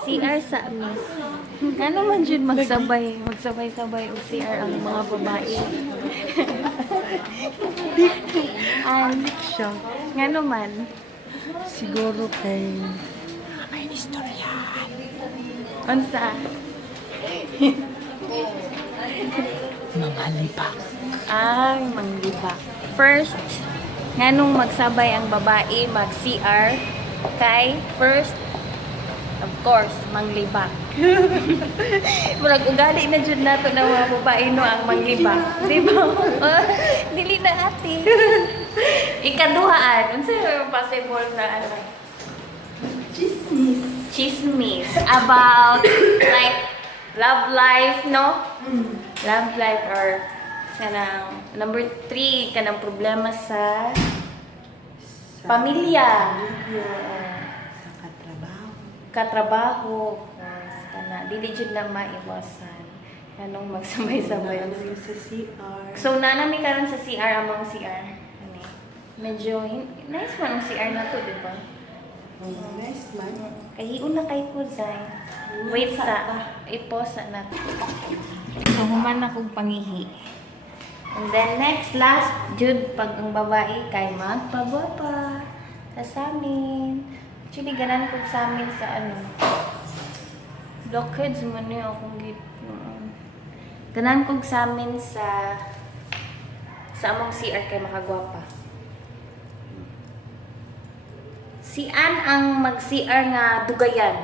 CR sa miss. Ano man dyan magsabay-sabay og CR ang mga babae. Alik siya. Ngano man. Siguro kay... May istorya. Unsa? Mga libak. Ay, manglibak. First, nganong magsabay ang babae mag-CR kay first, of course, manglibak. Murag ugali na jud nato na mga babae no ang manglibak. Di ba? Dili na ate. Ikaduhaan, unsa yung possible na ano? Chismis. Chismis about like love life, no? Love life or kanang number 3 kanang problema sa pamilya. Sa katrabaho. Katrabaho. Kana dili jud na maiwasan. Anong magsabay-sabay ang Sa CR. So nanami karon sa CR among CR. Ani. Medyo nice man ang CR na to, di ba? Nice man. Kay una kay ko Zay. Wait sa i-pause na nato. So human na kong pangihi. And then next last jud pag ang babae kay magpagwapa sa amin. Actually ganan kog sa amin sa ano. Blockheads man niya akong git. Ganan kog sa amin sa among CR kay makagwapa. Si Ann ang mag-CR nga dugayan.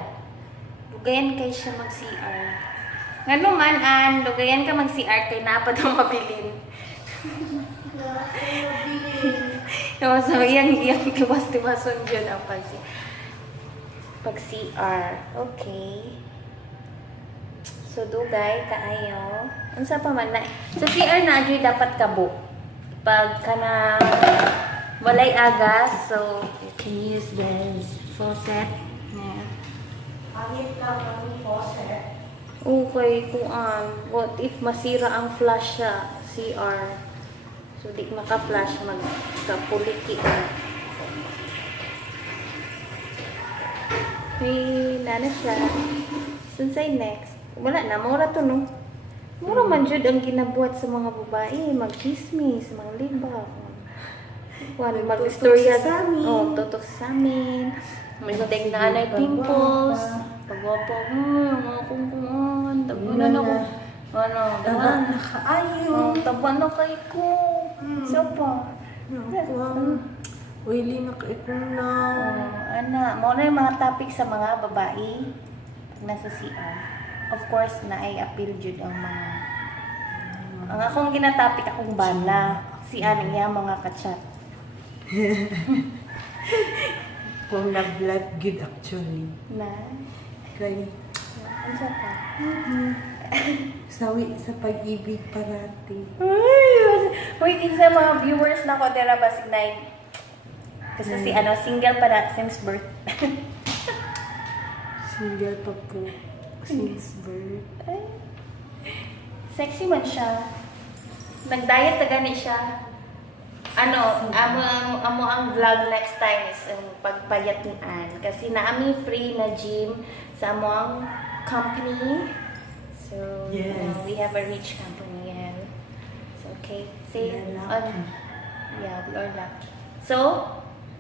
Dugayan kay siya mag-CR. Ngano man Ann, dugayan ka mag-CR kay napad ang mabilin. So, iyang tiwas-tiwason dyan ang pag-CR. Okay. So, dugay, kaayo. Unsa pa man na. Sa CR na, dyan dapat kabo. Pag ka na walay agas, so, you can use this faucet. Yeah. Pangit ka ang faucet. Okay, what if masira ang flash sa CR? So, di maka-flash, magkapuliki ka. Hey, nana siya. Sunsay next. Wala na, mura to, no? Mura man jud ang ginabuhat sa mga babae. Mag-chismis, manglibak. Mag-istorya sa amin. Oh, tutok sa amin. Magdating na anay pimples. Pagwapo, mga kungkungan. Tabunan ako. Ano, Taba na kaayo. taban na kay ko. So pa. Oily na kay ko na. Ana, mo na yung mga topic sa mga babae pag nasa CR. Of course, na ay appeal jud ang mga ang akong ginatopic akong bala. Si aning iya mga kachat. Kung nag-live good actually. Na? Kay Ano sa pa? sawi sa pag-ibig parati. Uy, kinsa mga viewers na ko dira basig na kasi si ano, single pa na since birth. Single pa po. Since birth. Ay, sexy man siya. Nag-diet na gani siya. Ano, amo ang vlog next time is ang pagpayat ni Ann. Kasi naami free na gym sa amo ang company. So, Yes. we have a rich company. Yeah. So, okay. Say, We are lucky. yeah, we are lucky. So,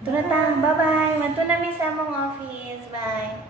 tunatang. Bye-bye. Manto na mi sa among office. Bye.